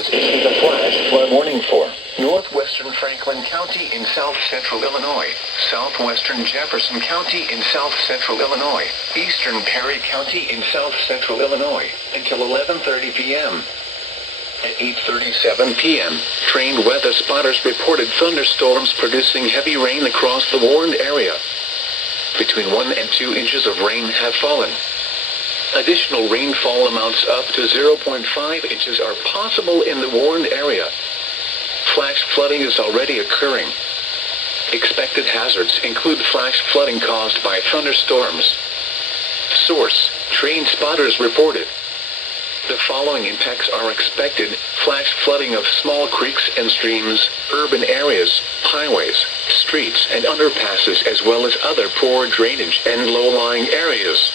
has issued a flash flood warning for northwestern Franklin County in south-central Illinois, southwestern Jefferson County in south-central Illinois, eastern Perry County in south-central Illinois, until 11:30 p.m. At 8:37 p.m., trained weather spotters reported thunderstorms producing heavy rain across the warned area. Between 1 and 2 inches of rain have fallen. Additional rainfall amounts up to 0.5 inches are possible in the warned area. Flash flooding is already occurring. Expected hazards include flash flooding caused by thunderstorms. Source: trained spotters reported. The following impacts are expected: flash flooding of small creeks and streams, urban areas, highways, streets and underpasses, as well as other poor drainage and low-lying areas.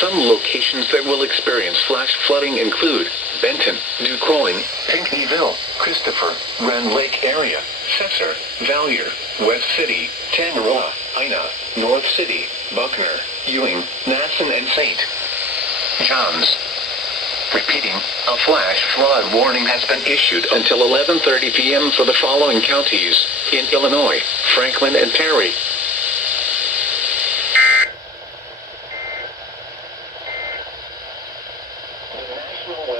Some locations that will experience flash flooding include Benton, New Croyne, Pinckneyville, Christopher, Grand Lake area, Cesar, Valier, West City, Tamaroa, Ina, North City, Buckner, Ewing, Nathan and St. John's. Repeating, a flash flood warning has been issued until 11:30 p.m. for the following counties in Illinois: Franklin and Perry,